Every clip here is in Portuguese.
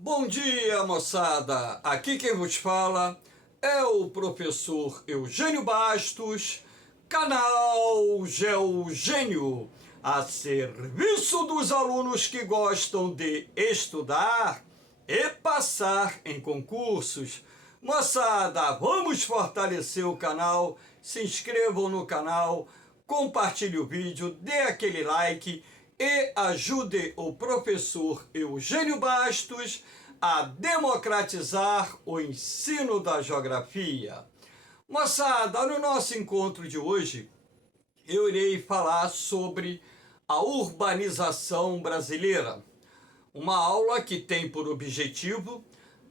Bom dia, moçada! Aqui quem vos fala é o professor Eugênio Bastos, canal Geogênio, a serviço dos alunos que gostam de estudar e passar em concursos. Moçada, vamos fortalecer o canal, se inscrevam no canal, compartilhe o vídeo, dê aquele like e ajude o professor Eugênio Bastos a democratizar o ensino da geografia. Moçada, no nosso encontro de hoje, eu irei falar sobre a urbanização brasileira. Uma aula que tem por objetivo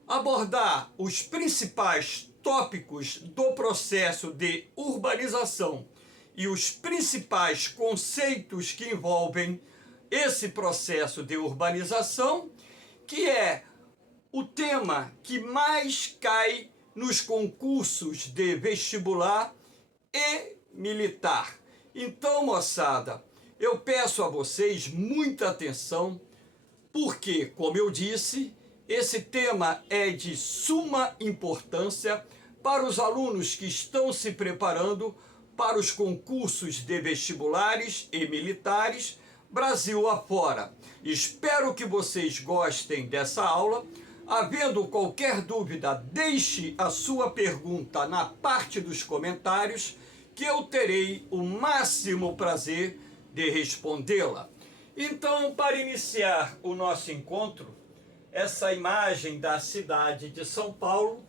abordar os principais tópicos do processo de urbanização e os principais conceitos que envolvem esse processo de urbanização, que é o tema que mais cai nos concursos de vestibular e militar. Então, moçada, eu peço a vocês muita atenção, porque, como eu disse, esse tema é de suma importância para os alunos que estão se preparando para os concursos de vestibulares e militares Brasil afora. Espero que vocês gostem dessa aula. Havendo qualquer dúvida, deixe a sua pergunta na parte dos comentários, que eu terei o máximo prazer de respondê-la. Então, para iniciar o nosso encontro, essa imagem da cidade de São Paulo,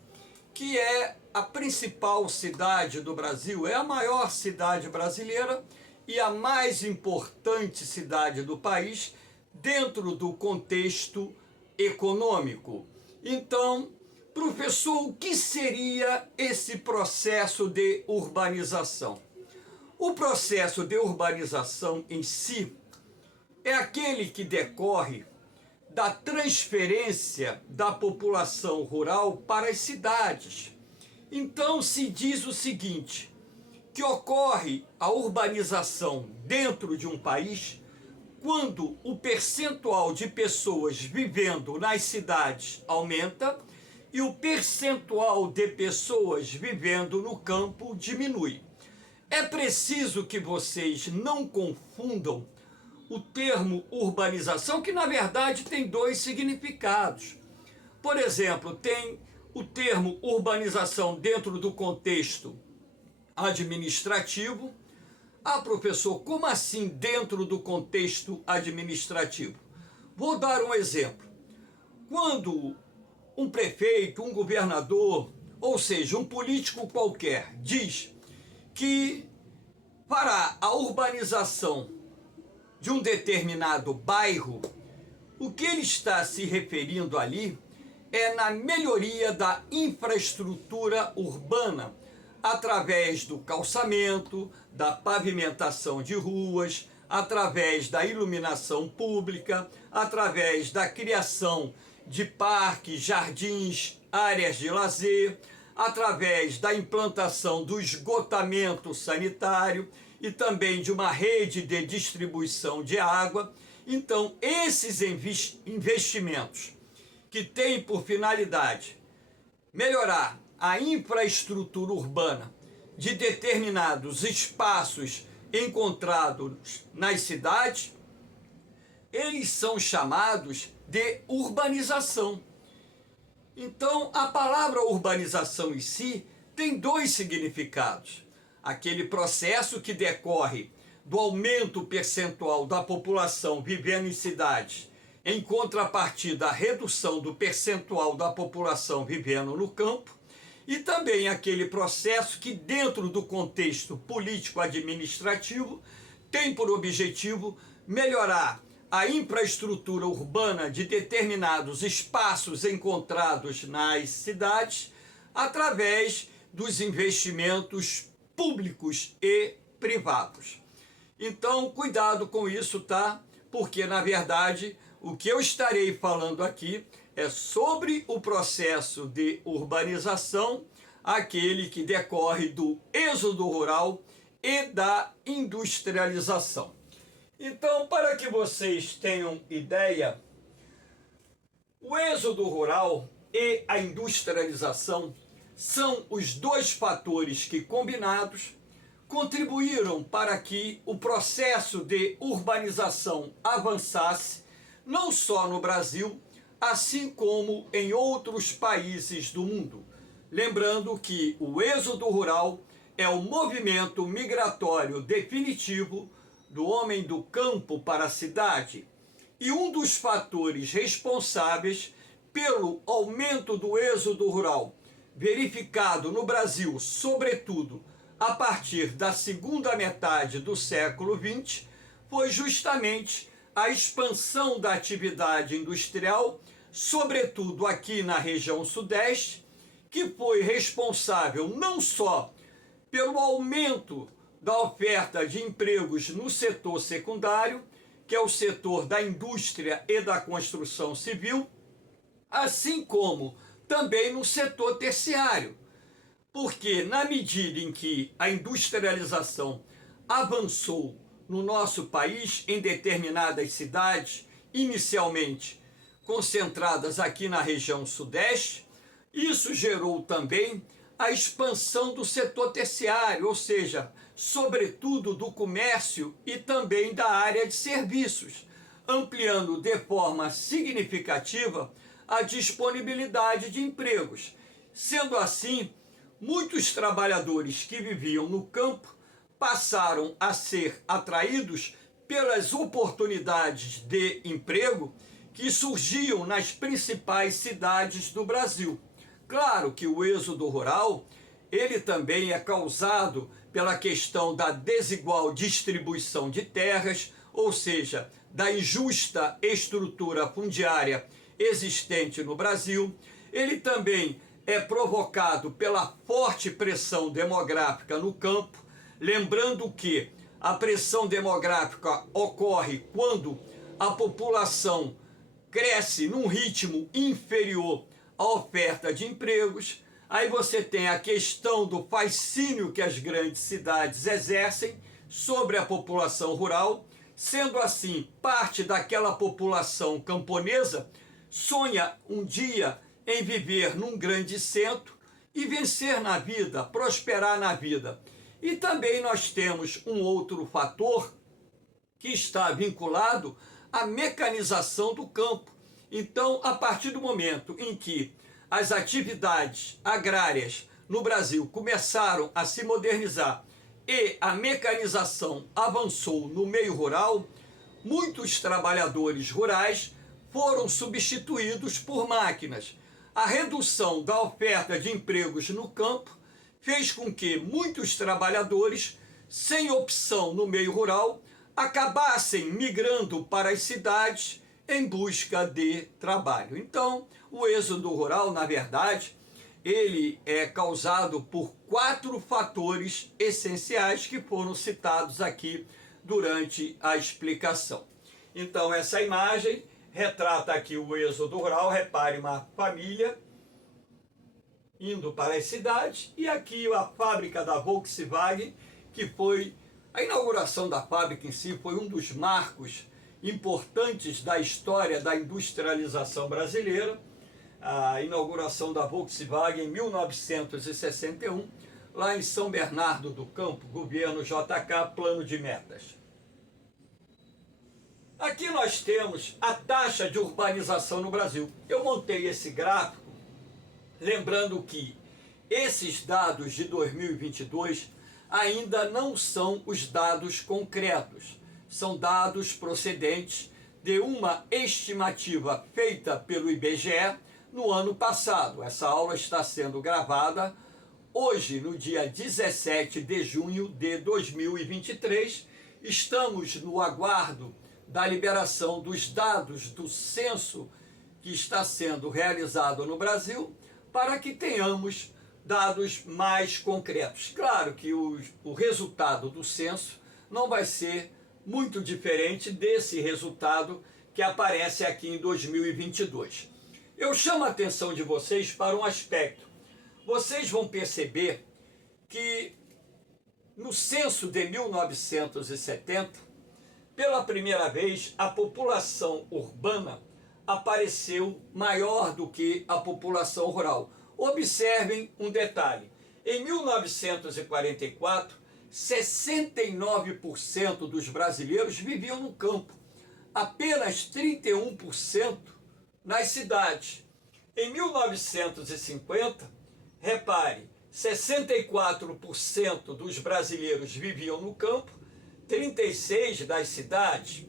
que é a principal cidade do Brasil, é a maior cidade brasileira e a mais importante cidade do país dentro do contexto econômico. Então, professor, o que seria esse processo de urbanização? O processo de urbanização em si é aquele que decorre da transferência da população rural para as cidades. Então se diz o seguinte, que ocorre a urbanização dentro de um país quando o percentual de pessoas vivendo nas cidades aumenta e o percentual de pessoas vivendo no campo diminui. É preciso que vocês não confundam o termo urbanização, que na verdade tem dois significados. Por exemplo, tem o termo urbanização dentro do contexto administrativo. Ah, professor, como assim dentro do contexto administrativo? Vou dar um exemplo. Quando um prefeito, um governador, ou seja, um político qualquer, diz que para a urbanização de um determinado bairro, o que ele está se referindo ali é na melhoria da infraestrutura urbana, através do calçamento, da pavimentação de ruas, através da iluminação pública, através da criação de parques, jardins, áreas de lazer, através da implantação do esgotamento sanitário e também de uma rede de distribuição de água. Então, esses investimentos que têm por finalidade melhorar a infraestrutura urbana de determinados espaços encontrados nas cidades, eles são chamados de urbanização. Então, a palavra urbanização em si tem dois significados. Aquele processo que decorre do aumento percentual da população vivendo em cidades, em contrapartida à redução do percentual da população vivendo no campo, e também aquele processo que, dentro do contexto político-administrativo, tem por objetivo melhorar a infraestrutura urbana de determinados espaços encontrados nas cidades através dos investimentos públicos e privados. Então, cuidado com isso, tá? Porque, na verdade, o que eu estarei falando aqui é sobre o processo de urbanização, aquele que decorre do êxodo rural e da industrialização. Então, para que vocês tenham ideia, O êxodo rural e a industrialização são os dois fatores que, combinados, contribuíram para que o processo de urbanização avançasse, não só no Brasil, assim como em outros países do mundo. Lembrando que o êxodo rural é o movimento migratório definitivo do homem do campo para a cidade e um dos fatores responsáveis pelo aumento do êxodo rural, verificado no Brasil, sobretudo a partir da segunda metade do século XX, foi justamente a expansão da atividade industrial, sobretudo aqui na região sudeste, que foi responsável não só pelo aumento da oferta de empregos no setor secundário, que é o setor da indústria e da construção civil, assim como também no setor terciário, porque na medida em que a industrialização avançou no nosso país, em determinadas cidades, inicialmente concentradas aqui na região sudeste, isso gerou também a expansão do setor terciário, ou seja, sobretudo do comércio e também da área de serviços, ampliando de forma significativa a disponibilidade de empregos. Sendo assim, muitos trabalhadores que viviam no campo passaram a ser atraídos pelas oportunidades de emprego que surgiam nas principais cidades do Brasil. Claro que o êxodo rural, ele também é causado pela questão da desigual distribuição de terras, ou seja, da injusta estrutura fundiária existente no Brasil. Ele também é provocado pela forte pressão demográfica no campo, lembrando que a pressão demográfica ocorre quando a população cresce num ritmo inferior à oferta de empregos. Aí você tem a questão do fascínio que as grandes cidades exercem sobre a população rural. Sendo assim, parte daquela população camponesa sonha um dia em viver num grande centro e vencer na vida, prosperar na vida. E também nós temos um outro fator que está vinculado à mecanização do campo. Então, a partir do momento em que as atividades agrárias no Brasil começaram a se modernizar e a mecanização avançou no meio rural, muitos trabalhadores rurais foram substituídos por máquinas. A redução da oferta de empregos no campo fez com que muitos trabalhadores, sem opção no meio rural, acabassem migrando para as cidades em busca de trabalho. Então, o êxodo rural, na verdade, ele é causado por 4 fatores essenciais que foram citados aqui durante a explicação. Então, essa imagem retrata aqui o êxodo rural. Repare uma família indo para as cidades, e aqui a fábrica da Volkswagen, que foi a inauguração da fábrica em si, foi um dos marcos importantes da história da industrialização brasileira. A inauguração da Volkswagen em 1961, lá em São Bernardo do Campo, governo JK, plano de metas. Aqui nós temos a taxa de urbanização no Brasil. Eu montei esse gráfico lembrando que esses dados de 2022 ainda não são os dados concretos. São dados procedentes de uma estimativa feita pelo IBGE no ano passado. Essa aula está sendo gravada hoje, no dia 17 de junho de 2023. Estamos no aguardo da liberação dos dados do censo que está sendo realizado no Brasil, para que tenhamos dados mais concretos. Claro que o resultado do censo não vai ser muito diferente desse resultado que aparece aqui em 2022. Eu chamo a atenção de vocês para um aspecto. Vocês vão perceber que no censo de 1970, pela primeira vez, a população urbana apareceu maior do que a população rural. Observem um detalhe. Em 1944, 69% dos brasileiros viviam no campo, apenas 31% nas cidades. Em 1950, repare, 64% dos brasileiros viviam no campo, 36% das cidades.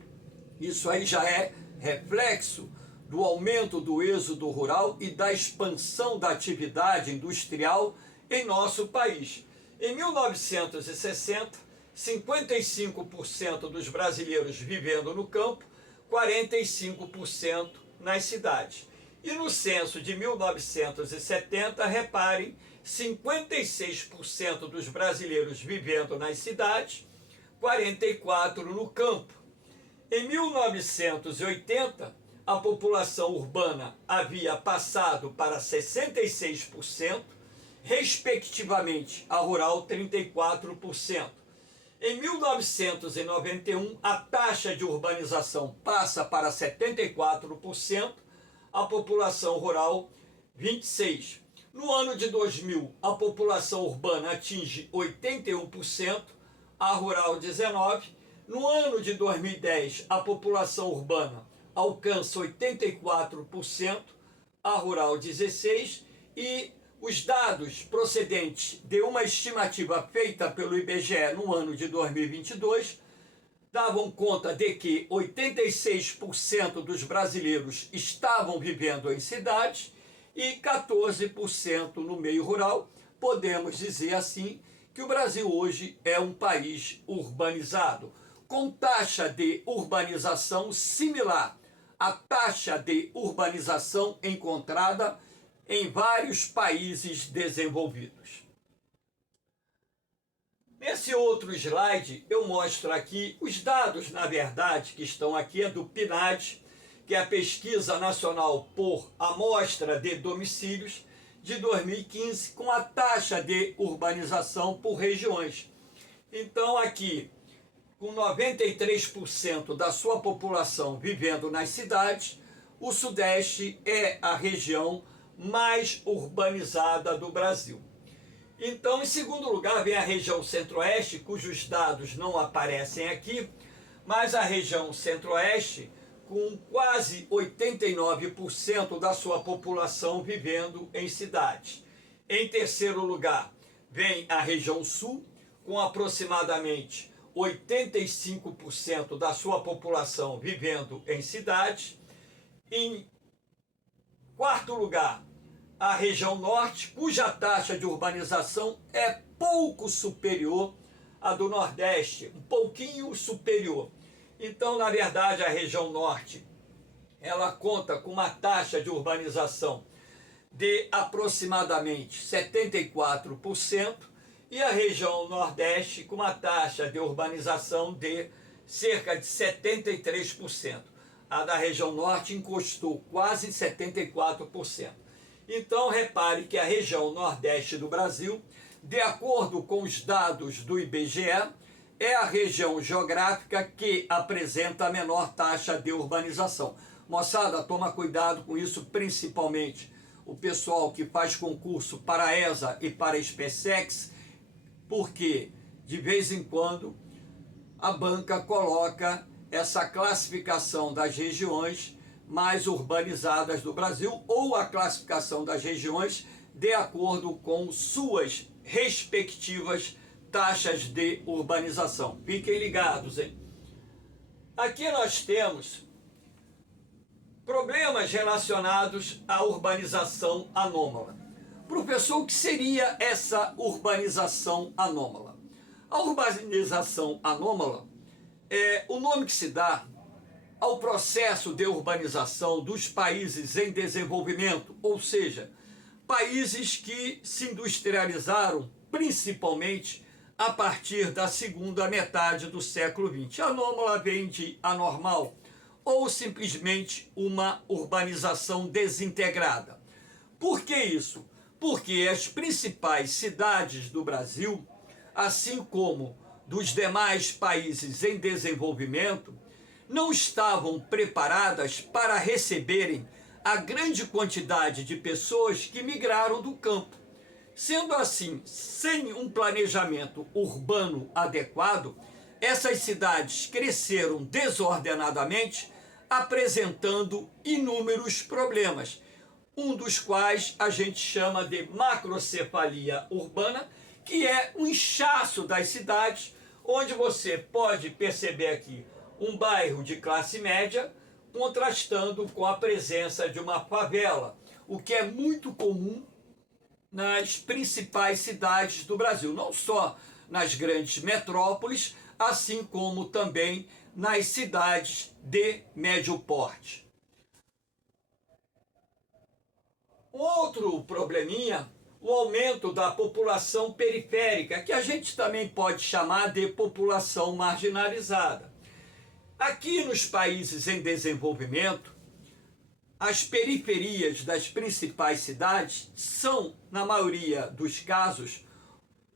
Isso aí já é reflexo do aumento do êxodo rural e da expansão da atividade industrial em nosso país. Em 1960, 55% dos brasileiros vivendo no campo, 45% nas cidades. E no censo de 1970, reparem, 56% dos brasileiros vivendo nas cidades, 44% no campo. Em 1980, a população urbana havia passado para 66%, respectivamente a rural 34%. Em 1991, a taxa de urbanização passa para 74%, a população rural 26%. No ano de 2000, a população urbana atinge 81%, a rural 19%. No ano de 2010, a população urbana alcança 84%, a rural 16%, e os dados procedentes de uma estimativa feita pelo IBGE no ano de 2022 davam conta de que 86% dos brasileiros estavam vivendo em cidades e 14% no meio rural. Podemos dizer assim que o Brasil hoje é um país urbanizado, com taxa de urbanização similar à taxa de urbanização encontrada em vários países desenvolvidos. Nesse outro slide, eu mostro aqui os dados, na verdade, que estão aqui, é do PNAD, que é a Pesquisa Nacional por Amostra de Domicílios, de 2015, com a taxa de urbanização por regiões. Então, aqui, com 93% da sua população vivendo nas cidades, o Sudeste é a região mais urbanizada do Brasil. Então, em segundo lugar, vem a região Centro-Oeste, cujos dados não aparecem aqui, mas a região Centro-Oeste, com quase 89% da sua população vivendo em cidades. Em terceiro lugar, vem a região Sul, com aproximadamente 85% da sua população vivendo em cidades. Em quarto lugar, a região Norte, cuja taxa de urbanização é pouco superior à do Nordeste, um pouquinho superior. Então, na verdade, a região Norte, ela conta com uma taxa de urbanização de aproximadamente 74%, e a região Nordeste com uma taxa de urbanização de cerca de 73%. A da região Norte encostou quase 74%. Então, repare que a região Nordeste do Brasil, de acordo com os dados do IBGE, é a região geográfica que apresenta a menor taxa de urbanização. Moçada, toma cuidado com isso, principalmente o pessoal que faz concurso para a ESA e para a SpaceX, porque de vez em quando a banca coloca essa classificação das regiões mais urbanizadas do Brasil, ou a classificação das regiões de acordo com suas respectivas taxas de urbanização. Fiquem ligados, hein? Aqui nós temos problemas relacionados à urbanização anômala. Professor, o que seria essa urbanização anômala? A urbanização anômala é o nome que se dá ao processo de urbanização dos países em desenvolvimento, ou seja, países que se industrializaram principalmente a partir da segunda metade do século XX. Anômala vem de anormal, ou simplesmente uma urbanização desintegrada. Por que isso? Porque as principais cidades do Brasil, assim como dos demais países em desenvolvimento, não estavam preparadas para receberem a grande quantidade de pessoas que migraram do campo. Sendo assim, sem um planejamento urbano adequado, essas cidades cresceram desordenadamente, apresentando inúmeros problemas, um dos quais a gente chama de macrocefalia urbana, que é um inchaço das cidades, onde você pode perceber aqui um bairro de classe média contrastando com a presença de uma favela, o que é muito comum nas principais cidades do Brasil, não só nas grandes metrópoles, assim como também nas cidades de médio porte. Outro probleminha, o aumento da população periférica, que a gente também pode chamar de população marginalizada. Aqui nos países em desenvolvimento, as periferias das principais cidades são, na maioria dos casos,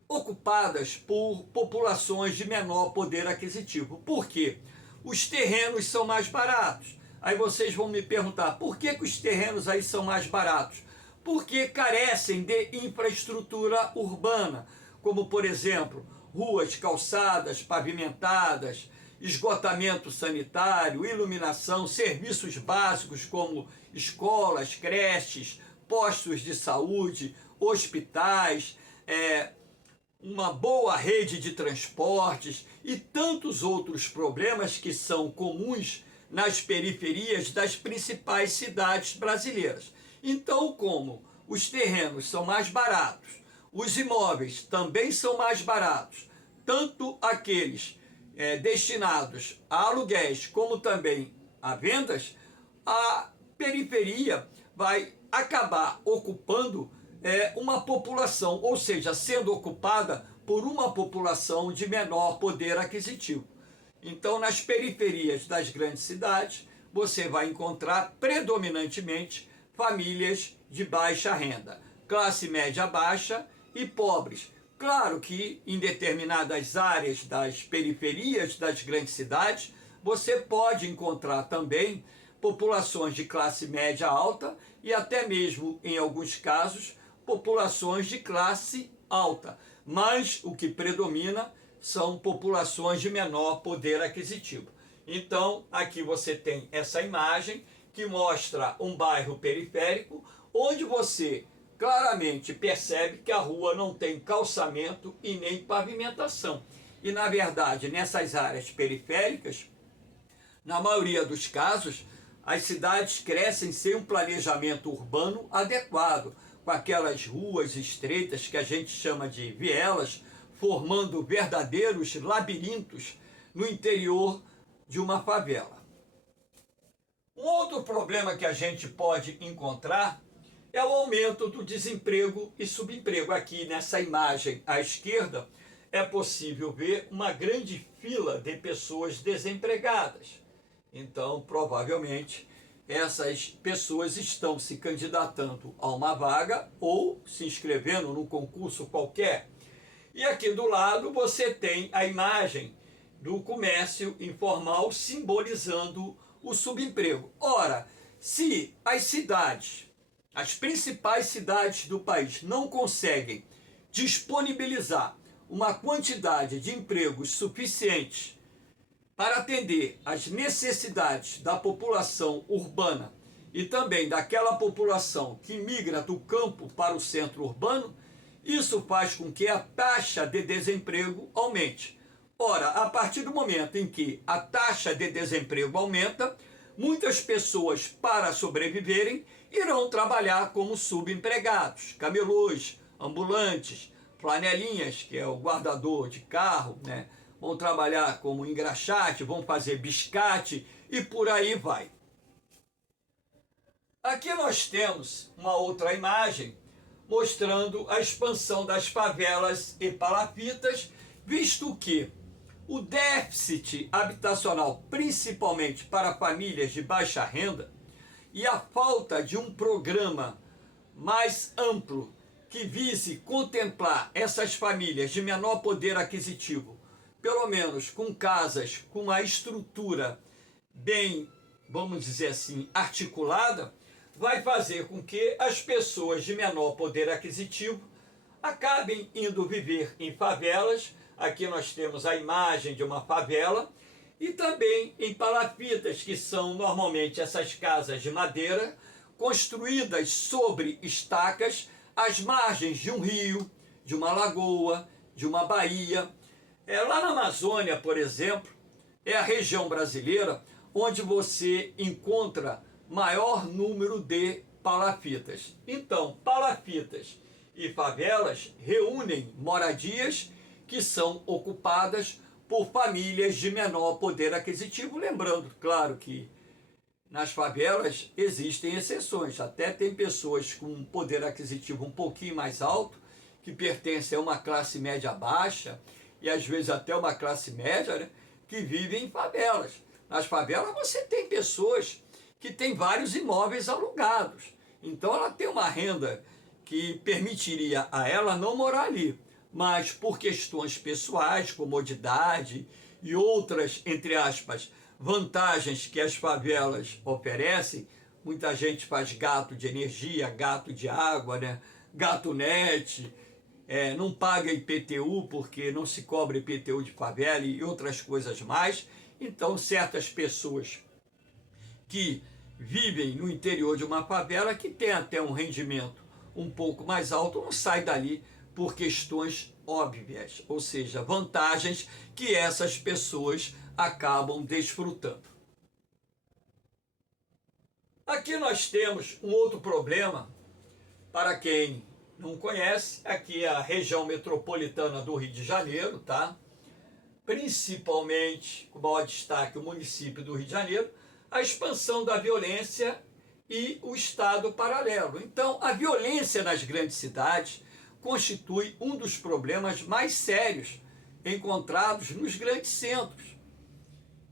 ocupadas por populações de menor poder aquisitivo. Por quê? Os terrenos são mais baratos. Aí vocês vão me perguntar, por que os terrenos aí são mais baratos? Porque carecem de infraestrutura urbana, como, por exemplo, ruas, calçadas, pavimentadas, esgotamento sanitário, iluminação, serviços básicos como escolas, creches, postos de saúde, hospitais, uma boa rede de transportes e tantos outros problemas que são comuns nas periferias das principais cidades brasileiras. Então, como os terrenos são mais baratos, os imóveis também são mais baratos, tanto aqueles destinados a aluguéis como também a vendas, a periferia vai acabar ocupando uma população, ou seja, sendo ocupada por uma população de menor poder aquisitivo. Então, nas periferias das grandes cidades, você vai encontrar predominantemente famílias de baixa renda, classe média baixa e pobres. Claro que em determinadas áreas das periferias das grandes cidades, você pode encontrar também populações de classe média alta e até mesmo, em alguns casos, populações de classe alta. Mas o que predomina são populações de menor poder aquisitivo. Então, aqui você tem essa imagem que mostra um bairro periférico, onde você claramente percebe que a rua não tem calçamento e nem pavimentação. E, na verdade, nessas áreas periféricas, na maioria dos casos, as cidades crescem sem um planejamento urbano adequado, com aquelas ruas estreitas que a gente chama de vielas, formando verdadeiros labirintos no interior de uma favela. Um outro problema que a gente pode encontrar é o aumento do desemprego e subemprego. Aqui nessa imagem à esquerda é possível ver uma grande fila de pessoas desempregadas. Então, provavelmente, essas pessoas estão se candidatando a uma vaga ou se inscrevendo num concurso qualquer. E aqui do lado você tem a imagem do comércio informal simbolizando o subemprego. Ora, se as cidades, as principais cidades do país não conseguem disponibilizar uma quantidade de empregos suficientes para atender às necessidades da população urbana e também daquela população que migra do campo para o centro urbano, isso faz com que a taxa de desemprego aumente. Ora, a partir do momento em que a taxa de desemprego aumenta, muitas pessoas, para sobreviverem, irão trabalhar como subempregados, camelôs, ambulantes, flanelinhas, que é o guardador de carro, né? Vão trabalhar como engraxate, vão fazer biscate e por aí vai. Aqui nós temos uma outra imagem mostrando a expansão das favelas e palafitas, visto que o déficit habitacional, principalmente para famílias de baixa renda, e a falta de um programa mais amplo que vise contemplar essas famílias de menor poder aquisitivo, pelo menos com casas com uma estrutura bem, vamos dizer assim, articulada, vai fazer com que as pessoas de menor poder aquisitivo acabem indo viver em favelas. Aqui nós temos a imagem de uma favela, e também em palafitas, que são normalmente essas casas de madeira construídas sobre estacas às margens de um rio, de uma lagoa, de uma baía. Lá na Amazônia, por exemplo, é a região brasileira onde você encontra maior número de palafitas. Então, palafitas e favelas reúnem moradias que são ocupadas por famílias de menor poder aquisitivo. Lembrando, claro, que nas favelas existem exceções. Até tem pessoas com um poder aquisitivo um pouquinho mais alto, que pertencem a uma classe média baixa, e às vezes até uma classe média, né, que vivem em favelas. Nas favelas você tem pessoas que têm vários imóveis alugados. Então ela tem uma renda que permitiria a ela não morar ali. Mas por questões pessoais, comodidade e outras, entre aspas, vantagens que as favelas oferecem, muita gente faz gato de energia, gato de água, né? Gato net, não paga IPTU porque não se cobra IPTU de favela e outras coisas mais. Então certas pessoas que vivem no interior de uma favela, que tem até um rendimento um pouco mais alto, não sai dali por questões óbvias, ou seja, vantagens que essas pessoas acabam desfrutando. Aqui nós temos um outro problema, para quem não conhece, aqui é a região metropolitana do Rio de Janeiro, tá? Principalmente, com maior destaque, o município do Rio de Janeiro, a expansão da violência e o Estado paralelo. Então, a violência nas grandes cidades constitui um dos problemas mais sérios encontrados nos grandes centros.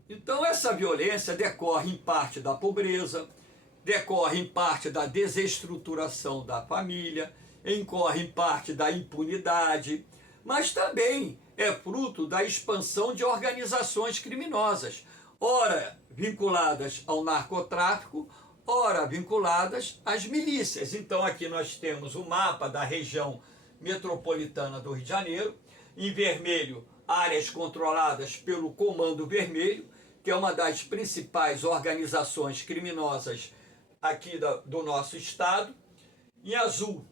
Então, essa violência decorre em parte da pobreza, decorre em parte da desestruturação da família, incorre em parte da impunidade, mas também é fruto da expansão de organizações criminosas, ora vinculadas ao narcotráfico, ora vinculadas às milícias. Então aqui nós temos o mapa da região metropolitana do Rio de Janeiro, em vermelho, áreas controladas pelo Comando Vermelho, que é uma das principais organizações criminosas aqui do nosso estado. Em azul,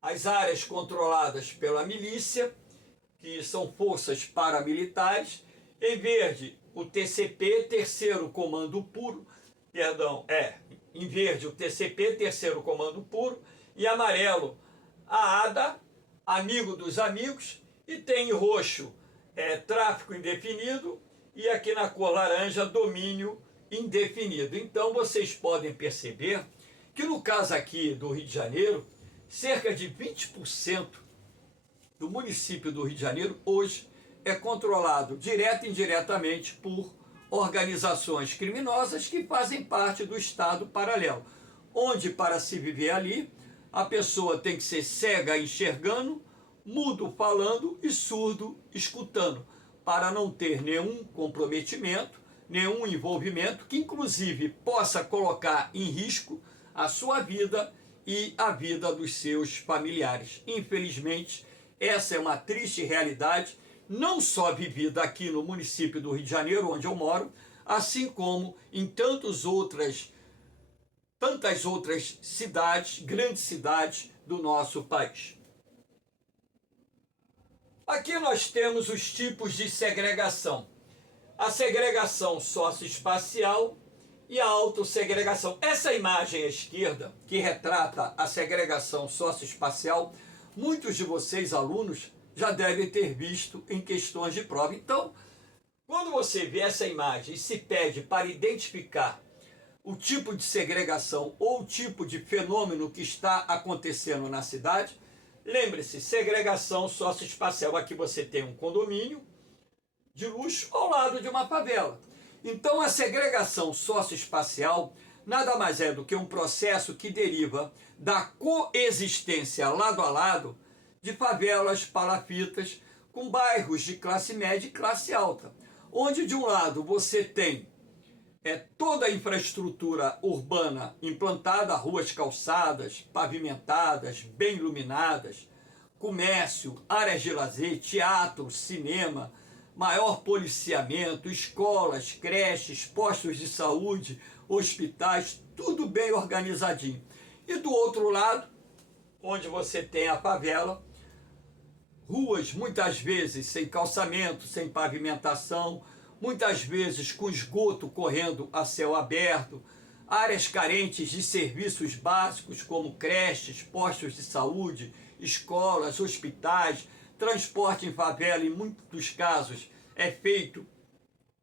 as áreas controladas pela milícia, que são forças paramilitares. Em verde, o TCP, Terceiro Comando Puro, em verde o TCP, Terceiro Comando Puro, e amarelo, a ADA, Amigo dos Amigos, e tem em roxo, Tráfico Indefinido, e aqui na cor laranja, Domínio Indefinido. Então vocês podem perceber que no caso aqui do Rio de Janeiro, cerca de 20% do município do Rio de Janeiro hoje é controlado direta e indiretamente por organizações criminosas que fazem parte do Estado paralelo, onde para se viver ali a pessoa tem que ser cega enxergando, mudo falando e surdo escutando, para não ter nenhum comprometimento, nenhum envolvimento que inclusive possa colocar em risco a sua vida e a vida dos seus familiares. Infelizmente, essa é uma triste realidade, não só vivida aqui no município do Rio de Janeiro, onde eu moro, assim como em tantas outras cidades, grandes cidades do nosso país. Aqui nós temos os tipos de segregação. A segregação socioespacial e a autossegregação. Essa imagem à esquerda, que retrata a segregação socioespacial, muitos de vocês, alunos, já devem ter visto em questões de prova. Então, quando você vê essa imagem e se pede para identificar o tipo de segregação ou o tipo de fenômeno que está acontecendo na cidade, lembre-se, segregação socioespacial. Aqui você tem um condomínio de luxo ao lado de uma favela. Então a segregação socioespacial nada mais é do que um processo que deriva da coexistência lado a lado de favelas, palafitas, com bairros de classe média e classe alta, onde de um lado você tem toda a infraestrutura urbana implantada, ruas, calçadas, pavimentadas, bem iluminadas, comércio, áreas de lazer, teatro, cinema, maior policiamento, escolas, creches, postos de saúde, hospitais, tudo bem organizadinho. E do outro lado, onde você tem a favela, ruas muitas vezes sem calçamento, sem pavimentação, muitas vezes com esgoto correndo a céu aberto, áreas carentes de serviços básicos como creches, postos de saúde, escolas, hospitais, transporte em favela, em muitos casos, é feito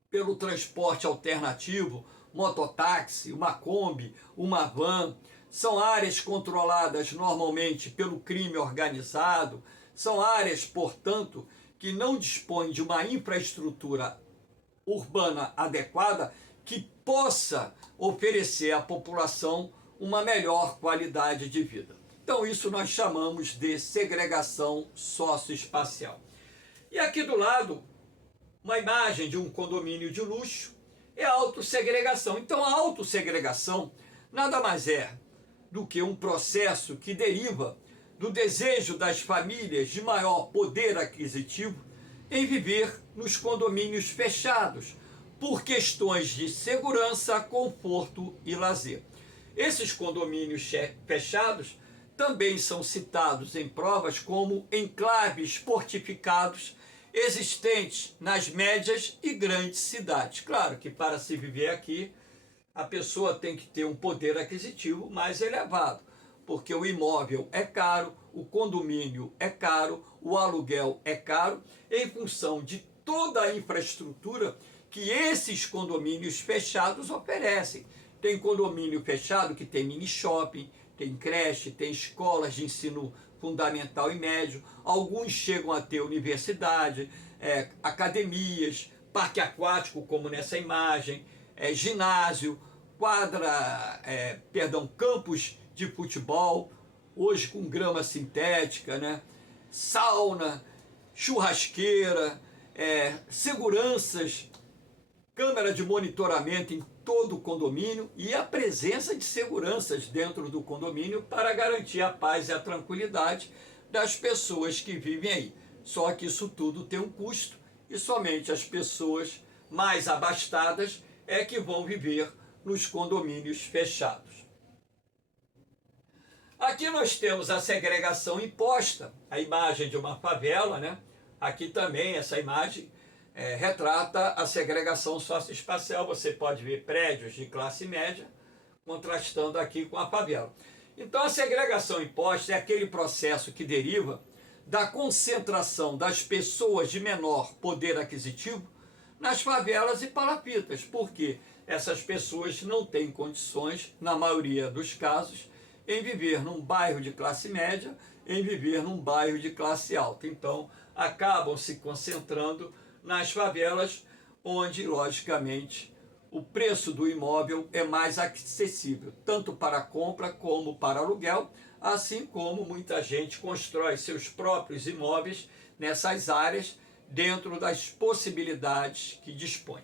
pelo transporte alternativo, mototáxi, uma Kombi, uma van. São áreas controladas normalmente pelo crime organizado, são áreas, portanto, que não dispõem de uma infraestrutura urbana adequada que possa oferecer à população uma melhor qualidade de vida. Então, isso nós chamamos de segregação socioespacial. E aqui do lado, uma imagem de um condomínio de luxo é a autossegregação. Então, a autossegregação nada mais é do que um processo que deriva do desejo das famílias de maior poder aquisitivo em viver nos condomínios fechados, por questões de segurança, conforto e lazer. Esses condomínios fechados também são citados em provas como enclaves fortificados existentes nas médias e grandes cidades. Claro que para se viver aqui, a pessoa tem que ter um poder aquisitivo mais elevado, porque o imóvel é caro, o condomínio é caro, o aluguel é caro, em função de toda a infraestrutura que esses condomínios fechados oferecem. Tem condomínio fechado que tem mini shopping, tem creche, tem escolas de ensino fundamental e médio, alguns chegam a ter universidade, academias, parque aquático, como nessa imagem, ginásio, campos de futebol, hoje com grama sintética, né? Sauna, churrasqueira, seguranças, câmera de monitoramento em todo o condomínio e a presença de seguranças dentro do condomínio para garantir a paz e a tranquilidade das pessoas que vivem aí. Só que isso tudo tem um custo e somente as pessoas mais abastadas é que vão viver nos condomínios fechados. Aqui nós temos a segregação imposta, a imagem de uma favela, né? Aqui também essa imagem retrata a segregação socioespacial. Você pode ver prédios de classe média contrastando aqui com a favela. Então a segregação imposta é aquele processo que deriva da concentração das pessoas de menor poder aquisitivo nas favelas e palafitas, porque essas pessoas não têm condições, na maioria dos casos, em viver num bairro de classe média, em viver num bairro de classe alta. Então, acabam se concentrando nas favelas, onde, logicamente, o preço do imóvel é mais acessível, tanto para compra como para aluguel, assim como muita gente constrói seus próprios imóveis nessas áreas, dentro das possibilidades que dispõe.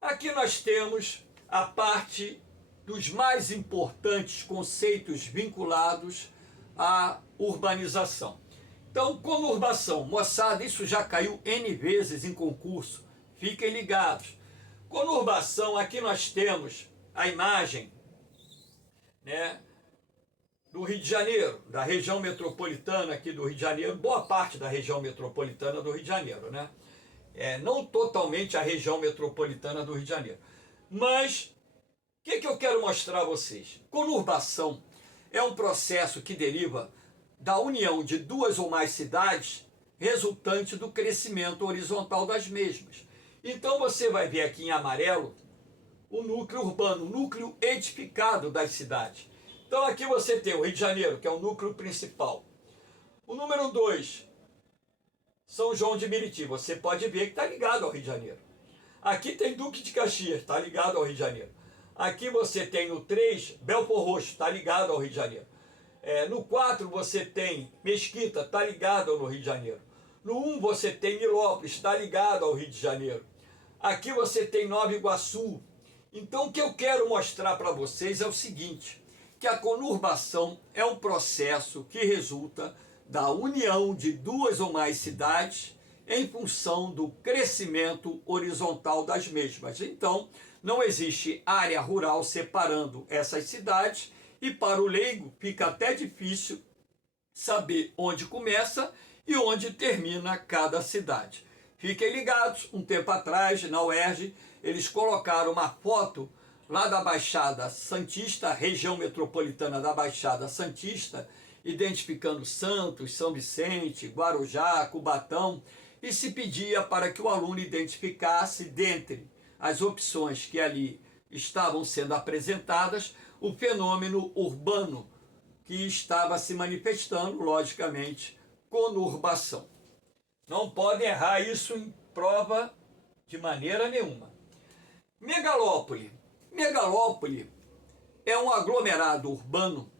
Aqui nós temos a parte dos mais importantes conceitos vinculados à urbanização. Então, conurbação, moçada, isso já caiu N vezes em concurso, fiquem ligados. Conurbação, aqui nós temos a imagem, né, do Rio de Janeiro, da região metropolitana aqui do Rio de Janeiro, boa parte da região metropolitana do Rio de Janeiro, né? Não totalmente a região metropolitana do Rio de Janeiro. Mas, o que eu quero mostrar a vocês? Conurbação é um processo que deriva da união de duas ou mais cidades, resultante do crescimento horizontal das mesmas. Então você vai ver aqui em amarelo o núcleo urbano, o núcleo edificado das cidades. Então aqui você tem o Rio de Janeiro, que é o núcleo principal. O número 2, São João de Meriti, você pode ver que está ligado ao Rio de Janeiro. Aqui tem Duque de Caxias, está ligado ao Rio de Janeiro. Aqui você tem no 3, Belford Roxo, está ligado ao Rio de Janeiro. No 4 você tem Mesquita, está ligado ao Rio de Janeiro. No 1 você tem Nilópolis, está ligado ao Rio de Janeiro. Aqui você tem Nova Iguaçu. Então o que eu quero mostrar para vocês é o seguinte, que a conurbação é um processo que resulta da união de duas ou mais cidades em função do crescimento horizontal das mesmas. Então, não existe área rural separando essas cidades e para o leigo fica até difícil saber onde começa e onde termina cada cidade. Fiquem ligados, um tempo atrás, na UERJ, eles colocaram uma foto lá da Baixada Santista, região metropolitana da Baixada Santista, identificando Santos, São Vicente, Guarujá, Cubatão, e se pedia para que o aluno identificasse, dentre as opções que ali estavam sendo apresentadas, o fenômeno urbano que estava se manifestando, logicamente, conurbação. Não podem errar isso em prova de maneira nenhuma. Megalópole. Megalópole é um aglomerado urbano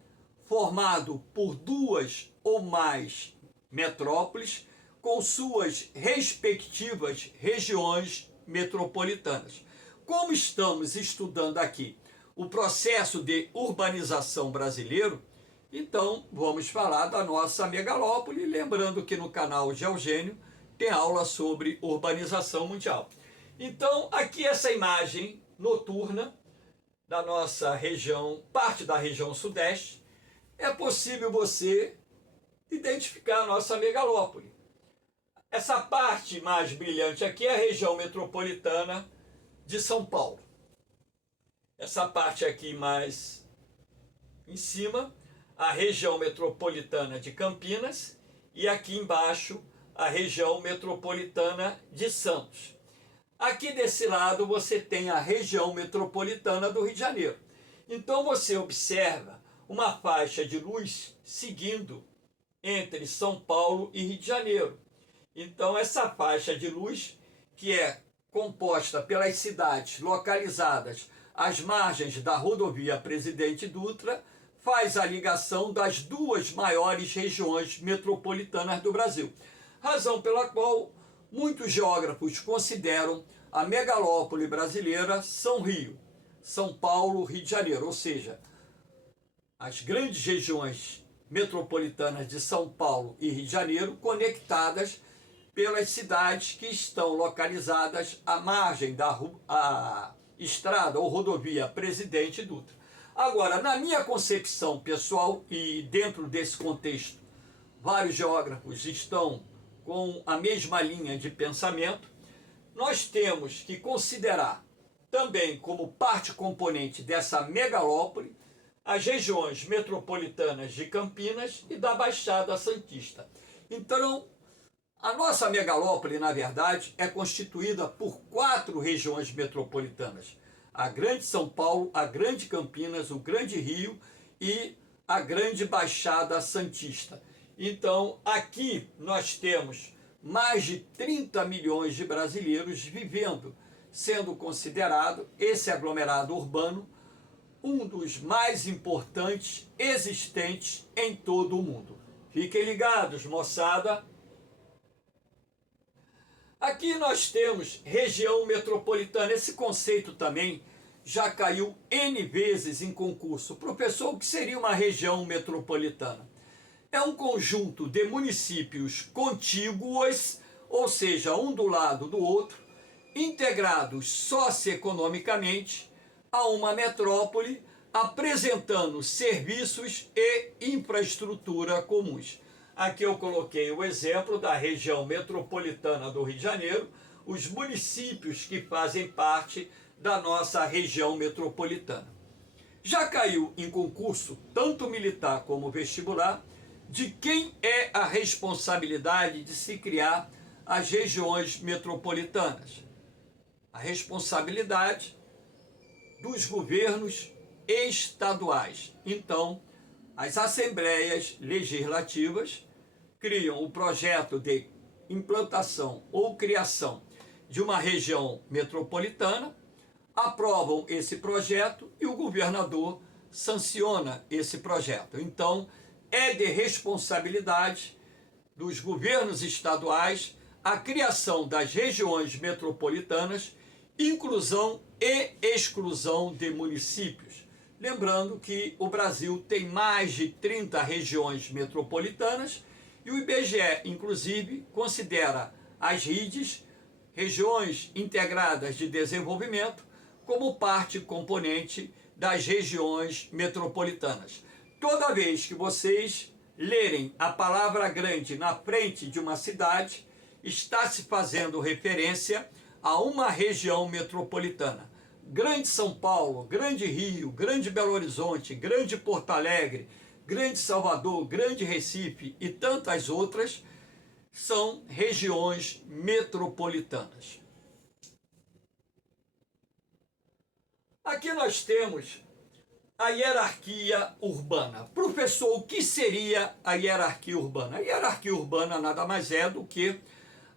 formado por duas ou mais metrópoles com suas respectivas regiões metropolitanas. Como estamos estudando aqui o processo de urbanização brasileiro, então vamos falar da nossa megalópole, lembrando que no canal Geogênio tem aula sobre urbanização mundial. Então aqui essa imagem noturna da nossa região, parte da região sudeste, é possível você identificar a nossa megalópole. Essa parte mais brilhante aqui é a região metropolitana de São Paulo. Essa parte aqui mais em cima, a região metropolitana de Campinas, e aqui embaixo a região metropolitana de Santos. Aqui desse lado você tem a região metropolitana do Rio de Janeiro. Então você observa uma faixa de luz seguindo entre São Paulo e Rio de Janeiro. Então essa faixa de luz, que é composta pelas cidades localizadas às margens da rodovia Presidente Dutra, faz a ligação das duas maiores regiões metropolitanas do Brasil. Razão pela qual muitos geógrafos consideram a megalópole brasileira São Rio, São Paulo, Rio de Janeiro, ou seja, as grandes regiões metropolitanas de São Paulo e Rio de Janeiro conectadas pelas cidades que estão localizadas à margem da estrada ou rodovia Presidente Dutra. Agora, na minha concepção pessoal e dentro desse contexto, vários geógrafos estão com a mesma linha de pensamento, nós temos que considerar também como parte componente dessa megalópole as regiões metropolitanas de Campinas e da Baixada Santista. Então, a nossa megalópole, na verdade, é constituída por 4 regiões metropolitanas. A Grande São Paulo, a Grande Campinas, o Grande Rio e a Grande Baixada Santista. Então, aqui nós temos mais de 30 milhões de brasileiros vivendo, sendo considerado esse aglomerado urbano um dos mais importantes existentes em todo o mundo. Fiquem ligados, moçada. Aqui nós temos região metropolitana. Esse conceito também já caiu N vezes em concurso. Professor, o que seria uma região metropolitana? É um conjunto de municípios contíguos, ou seja, um do lado do outro, integrados socioeconomicamente a uma metrópole, apresentando serviços e infraestrutura comuns. Aqui eu coloquei o exemplo da região metropolitana do Rio de Janeiro, os municípios que fazem parte da nossa região metropolitana. Já caiu em concurso, tanto militar como vestibular, de quem é a responsabilidade de se criar as regiões metropolitanas. A responsabilidade dos governos estaduais. Então, as assembleias legislativas criam o projeto de implantação ou criação de uma região metropolitana, aprovam esse projeto e o governador sanciona esse projeto. Então, é de responsabilidade dos governos estaduais a criação das regiões metropolitanas inclusão e exclusão de municípios. Lembrando que o Brasil tem mais de 30 regiões metropolitanas e o IBGE, inclusive, considera as RIDs, regiões integradas de desenvolvimento, como parte componente das regiões metropolitanas. Toda vez que vocês lerem a palavra grande na frente de uma cidade, está se fazendo referência a uma região metropolitana. Grande São Paulo, Grande Rio, Grande Belo Horizonte, Grande Porto Alegre, Grande Salvador, Grande Recife e tantas outras são regiões metropolitanas. Aqui nós temos a hierarquia urbana. Professor, o que seria a hierarquia urbana? A hierarquia urbana nada mais é do que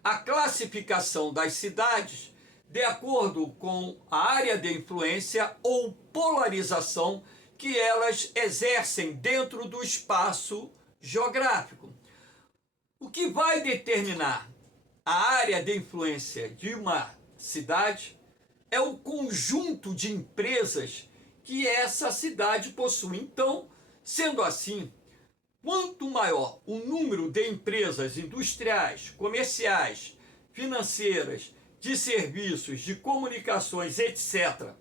a classificação das cidades de acordo com a área de influência ou polarização que elas exercem dentro do espaço geográfico. O que vai determinar a área de influência de uma cidade é o conjunto de empresas que essa cidade possui. Então, sendo assim, quanto maior o número de empresas industriais, comerciais, financeiras, de serviços, de comunicações, etc.,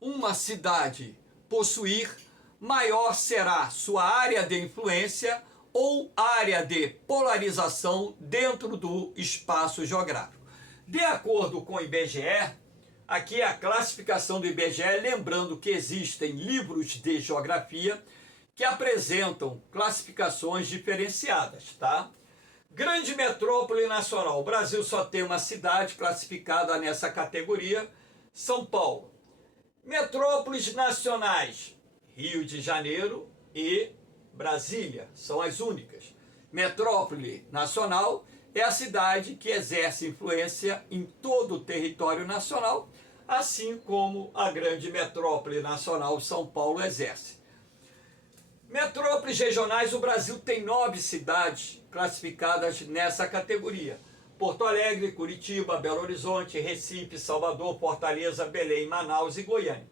uma cidade possuir, maior será sua área de influência ou área de polarização dentro do espaço geográfico. De acordo com o IBGE, aqui é a classificação do IBGE, lembrando que existem livros de geografia que apresentam classificações diferenciadas, tá? Grande metrópole nacional. O Brasil só tem uma cidade classificada nessa categoria, São Paulo. Metrópoles nacionais, Rio de Janeiro e Brasília, são as únicas. Metrópole nacional é a cidade que exerce influência em todo o território nacional, assim como a grande metrópole nacional, São Paulo, exerce. Metrópoles regionais, o Brasil tem 9 cidades classificadas nessa categoria. Porto Alegre, Curitiba, Belo Horizonte, Recife, Salvador, Fortaleza, Belém, Manaus e Goiânia.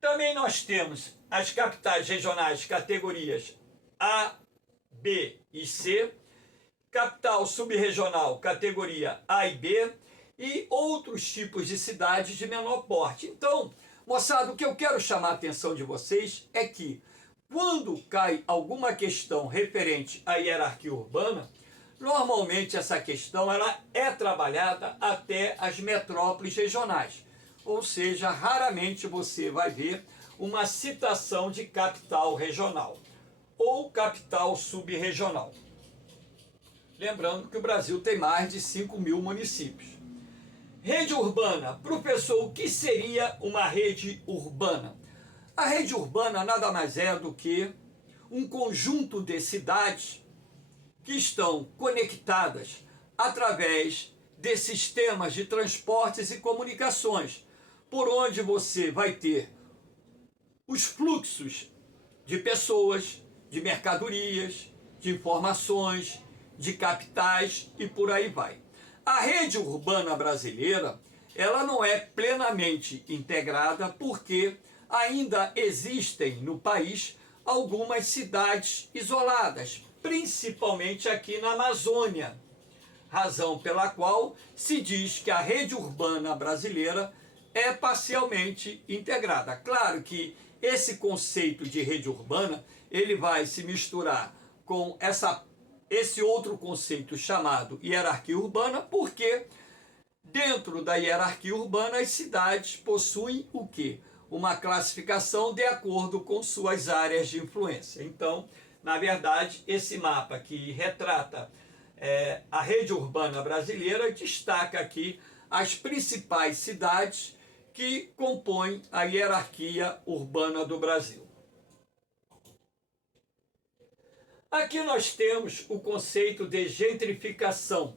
Também nós temos as capitais regionais, categorias A, B e C, capital subregional, categoria A e B, e outros tipos de cidades de menor porte. Então, moçada, o que eu quero chamar a atenção de vocês é que quando cai alguma questão referente à hierarquia urbana, normalmente essa questão ela é trabalhada até as metrópoles regionais. Ou seja, raramente você vai ver uma citação de capital regional ou capital subregional. Lembrando que o Brasil tem mais de 5.000 municípios. Rede urbana. Professor, o que seria uma rede urbana? A rede urbana nada mais é do que um conjunto de cidades que estão conectadas através de sistemas de transportes e comunicações, por onde você vai ter os fluxos de pessoas, de mercadorias, de informações, de capitais e por aí vai. A rede urbana brasileira, ela não é plenamente integrada porque ainda existem no país algumas cidades isoladas, principalmente aqui na Amazônia, razão pela qual se diz que a rede urbana brasileira é parcialmente integrada. Claro que esse conceito de rede urbana, ele vai se misturar com esse outro conceito chamado hierarquia urbana, porque dentro da hierarquia urbana as cidades possuem o quê? Uma classificação de acordo com suas áreas de influência. Então, na verdade, esse mapa que retrata a rede urbana brasileira destaca aqui as principais cidades que compõem a hierarquia urbana do Brasil. Aqui nós temos o conceito de gentrificação.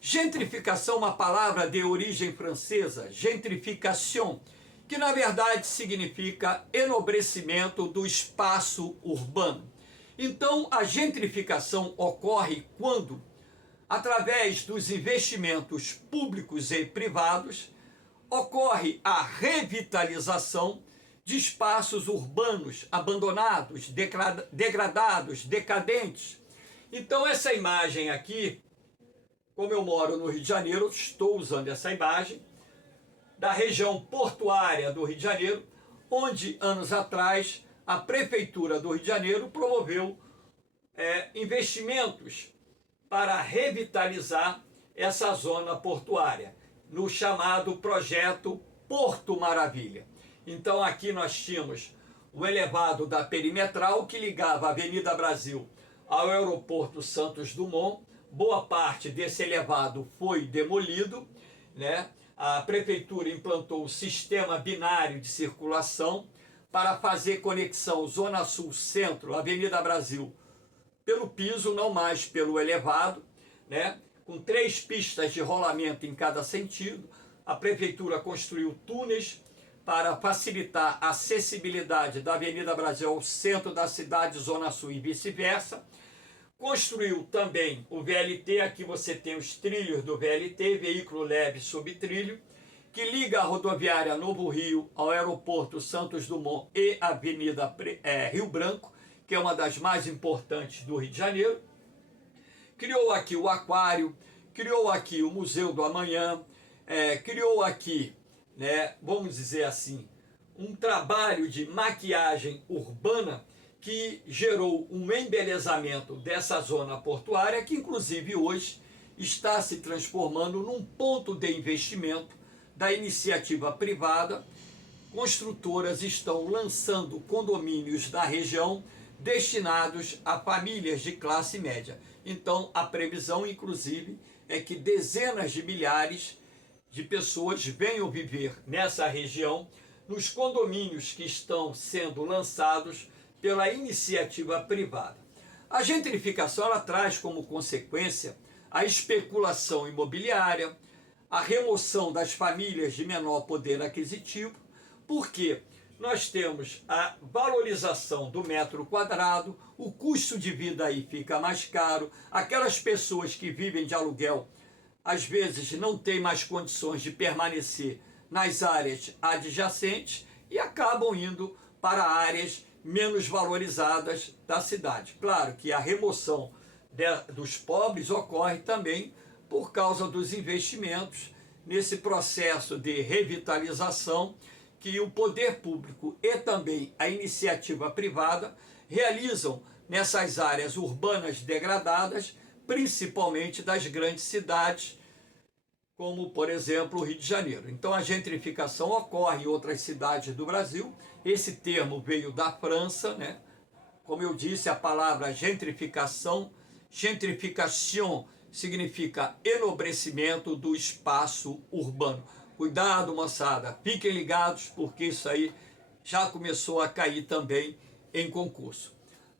Gentrificação é uma palavra de origem francesa, gentrification, que na verdade significa enobrecimento do espaço urbano. Então, a gentrificação ocorre quando, através dos investimentos públicos e privados, ocorre a revitalização de espaços urbanos abandonados, degradados, decadentes. Então essa imagem aqui, como eu moro no Rio de Janeiro, estou usando essa imagem da região portuária do Rio de Janeiro, onde anos atrás a Prefeitura do Rio de Janeiro promoveu investimentos para revitalizar essa zona portuária, no chamado projeto Porto Maravilha. Então aqui nós tínhamos o elevado da Perimetral, que ligava a Avenida Brasil ao aeroporto Santos Dumont. Boa parte desse elevado foi demolido, né? A prefeitura implantou o sistema binário de circulação para fazer conexão Zona Sul-Centro, Avenida Brasil, pelo piso, não mais pelo elevado, né? Com 3 pistas de rolamento em cada sentido. A prefeitura construiu túneis para facilitar a acessibilidade da Avenida Brasil ao centro da cidade, Zona Sul e vice-versa. Construiu também o VLT, aqui você tem os trilhos do VLT, veículo leve subtrilho, que liga a rodoviária Novo Rio ao aeroporto Santos Dumont e Avenida Rio Branco, que é uma das mais importantes do Rio de Janeiro. Criou aqui o aquário, criou aqui o Museu do Amanhã, criou aqui, né, vamos dizer assim, um trabalho de maquiagem urbana que gerou um embelezamento dessa zona portuária, que inclusive hoje está se transformando num ponto de investimento da iniciativa privada. Construtoras estão lançando condomínios da região destinados a famílias de classe média. Então a previsão, inclusive, é que dezenas de milhares de pessoas venham viver nessa região, nos condomínios que estão sendo lançados pela iniciativa privada. A gentrificação ela traz como consequência a especulação imobiliária, a remoção das famílias de menor poder aquisitivo, porque nós temos a valorização do metro quadrado, o custo de vida aí fica mais caro, aquelas pessoas que vivem de aluguel às vezes não têm mais condições de permanecer nas áreas adjacentes e acabam indo para áreas menos valorizadas da cidade. Claro que a remoção dos pobres ocorre também por causa dos investimentos nesse processo de revitalização que o poder público e também a iniciativa privada realizam nessas áreas urbanas degradadas, principalmente das grandes cidades, como, por exemplo, o Rio de Janeiro. Então, a gentrificação ocorre em outras cidades do Brasil. Esse termo veio da França, né? Como eu disse, a palavra gentrificação, gentrification, significa enobrecimento do espaço urbano. Cuidado, moçada, fiquem ligados, porque isso aí já começou a cair também em concurso.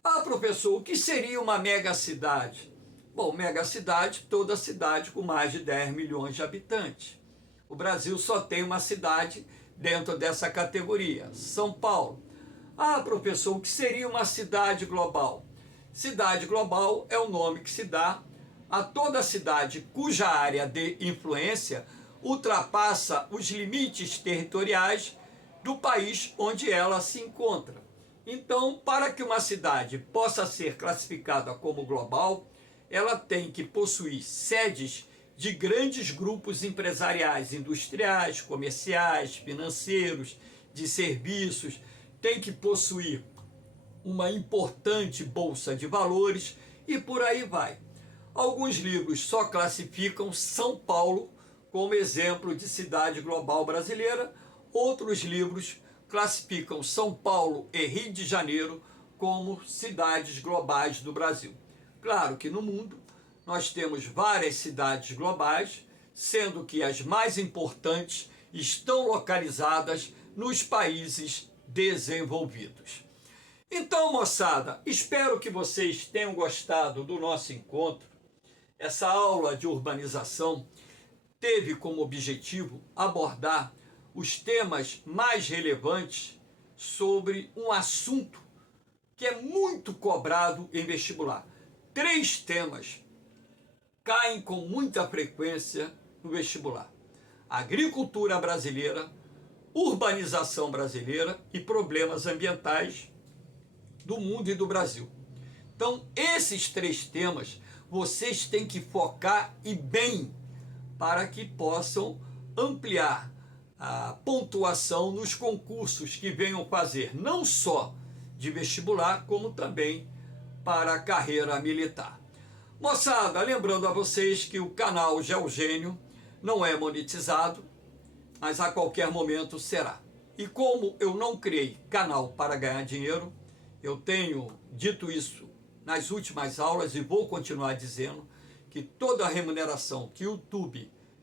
Ah, professor, o que seria uma megacidade? Bom, megacidade, toda cidade com mais de 10 milhões de habitantes. O Brasil só tem uma cidade dentro dessa categoria, São Paulo. Ah, professor, o que seria uma cidade global? Cidade global é o nome que se dá a toda cidade cuja área de influência ultrapassa os limites territoriais do país onde ela se encontra. Então, para que uma cidade possa ser classificada como global, ela tem que possuir sedes de grandes grupos empresariais, industriais, comerciais, financeiros, de serviços, tem que possuir uma importante bolsa de valores e por aí vai. Alguns livros só classificam São Paulo como exemplo de cidade global brasileira, outros livros classificam São Paulo e Rio de Janeiro como cidades globais do Brasil. Claro que no mundo nós temos várias cidades globais, sendo que as mais importantes estão localizadas nos países desenvolvidos. Então, moçada, espero que vocês tenham gostado do nosso encontro. Essa aula de urbanização teve como objetivo abordar os temas mais relevantes sobre um assunto que é muito cobrado em vestibular. 3 temas caem com muita frequência no vestibular: agricultura brasileira, urbanização brasileira e problemas ambientais do mundo e do Brasil. Então, esses 3 temas vocês têm que focar e bem para que possam ampliar a pontuação nos concursos que venham fazer, não só de vestibular, como também para a carreira militar. Moçada, lembrando a vocês que o canal Geogênio não é monetizado, mas a qualquer momento será. E como eu não criei canal para ganhar dinheiro, eu tenho dito isso nas últimas aulas e vou continuar dizendo que toda a remuneração que o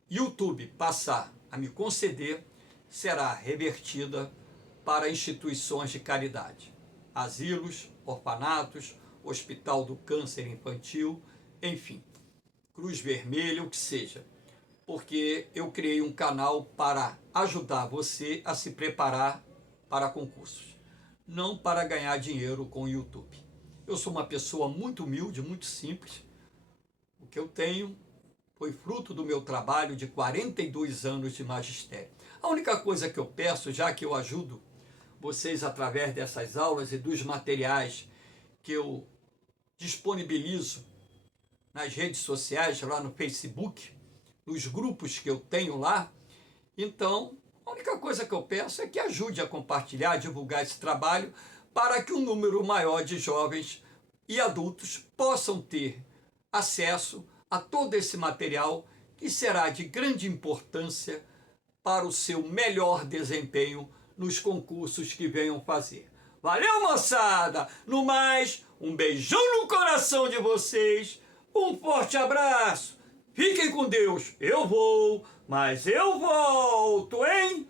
YouTube passar a me conceder será revertida para instituições de caridade, asilos, orfanatos, Hospital do Câncer Infantil, enfim, Cruz Vermelha, o que seja, porque eu criei um canal para ajudar você a se preparar para concursos, não para ganhar dinheiro com o YouTube. Eu sou uma pessoa muito humilde, muito simples. O que eu tenho foi fruto do meu trabalho de 42 anos de magistério. A única coisa que eu peço, já que eu ajudo vocês através dessas aulas e dos materiais que eu disponibilizo nas redes sociais, lá no Facebook, nos grupos que eu tenho lá, então a única coisa que eu peço é que ajude a compartilhar, divulgar esse trabalho para que um número maior de jovens e adultos possam ter acesso a todo esse material que será de grande importância para o seu melhor desempenho nos concursos que venham fazer. Valeu, moçada! No mais, um beijão no coração de vocês, um forte abraço, fiquem com Deus, eu vou, mas eu volto, hein?